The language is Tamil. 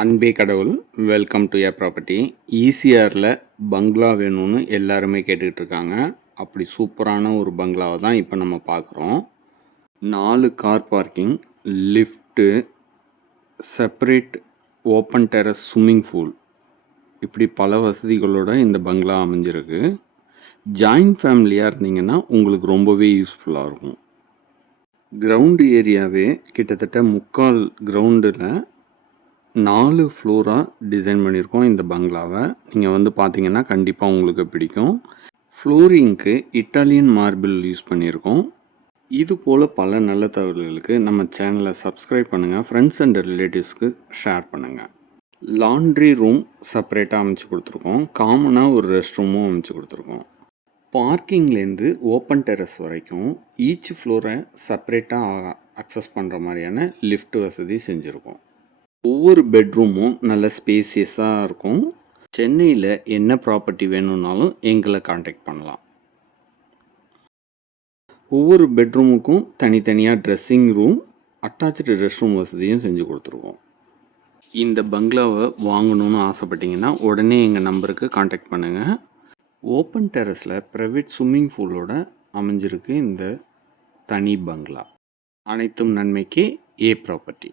அன்பே கடவுள். Welcome to a property. ஈசிஆரில் பங்களா வேணும்னு எல்லாருமே கேட்டுக்கிட்டு இருக்காங்க. அப்படி சூப்பரான ஒரு பங்களாவை தான் இப்போ நம்ம பார்க்குறோம். 4 car parking, lift, separate open terrace swimming pool, இப்படி பல வசதிகளோட இந்த பங்களா அமைஞ்சிருக்கு. ஜாயின்ட் ஃபேமிலியாக இருந்தீங்கன்னா உங்களுக்கு ரொம்பவே யூஸ்ஃபுல்லாக இருக்கும். கிரவுண்டு ஏரியாவே கிட்டத்தட்ட 3/4 கிரவுண்டில் 4 ஃப்ளோராக டிசைன் பண்ணியிருக்கோம் இந்த பங்களாவை. நீங்கள் வந்து பார்த்தீங்கன்னா கண்டிப்பாக உங்களுக்கு பிடிக்கும். ஃப்ளோரிங்க்கு இட்டாலியன் மார்பிள் யூஸ் பண்ணியிருக்கோம். இது போல் பல நல்ல தகவல்களுக்கு நம்ம சேனலை சப்ஸ்கிரைப் பண்ணுங்கள். ஃப்ரெண்ட்ஸ் அண்ட் ரிலேட்டிவ்ஸ்க்கு ஷேர் பண்ணுங்கள். லாண்ட்ரி ரூம் செப்பரேட்டாக அமைச்சு கொடுத்துருக்கோம். காமனாக ஒரு ரெஸ்ட் ரூமும் அமைச்சு கொடுத்துருக்கோம். பார்க்கிங்லேருந்து ஓப்பன் டெரஸ் வரைக்கும் ஈச் ஃப்ளோரை செப்பரேட்டாக அக்சஸ் பண்ணுற மாதிரியான லிஃப்ட் வசதி செஞ்சுருக்கோம். ஒவ்வொரு பெட்ரூமும் நல்ல ஸ்பேசியஸாக இருக்கும். சென்னையில் என்ன ப்ராப்பர்ட்டி வேணும்னாலும் எங்களை காண்டாக்ட் பண்ணலாம். ஒவ்வொரு பெட்ரூமுக்கும் தனித்தனியாக dressing room, attach rest room வசதியும் செஞ்சு கொடுத்துருக்கோம். இந்த பங்களாவை வாங்கணும்னு ஆசைப்பட்டீங்கன்னா உடனே எங்கள் நம்பருக்கு காண்டாக்ட் பண்ணுங்கள். ஓப்பன் டெரஸில் ப்ரைவேட் ஸ்விம்மிங் பூலோட அமைஞ்சிருக்கு இந்த தனி பங்களா. அனைத்தும் நன்மைக்கு ஏ ப்ராப்பர்ட்டி.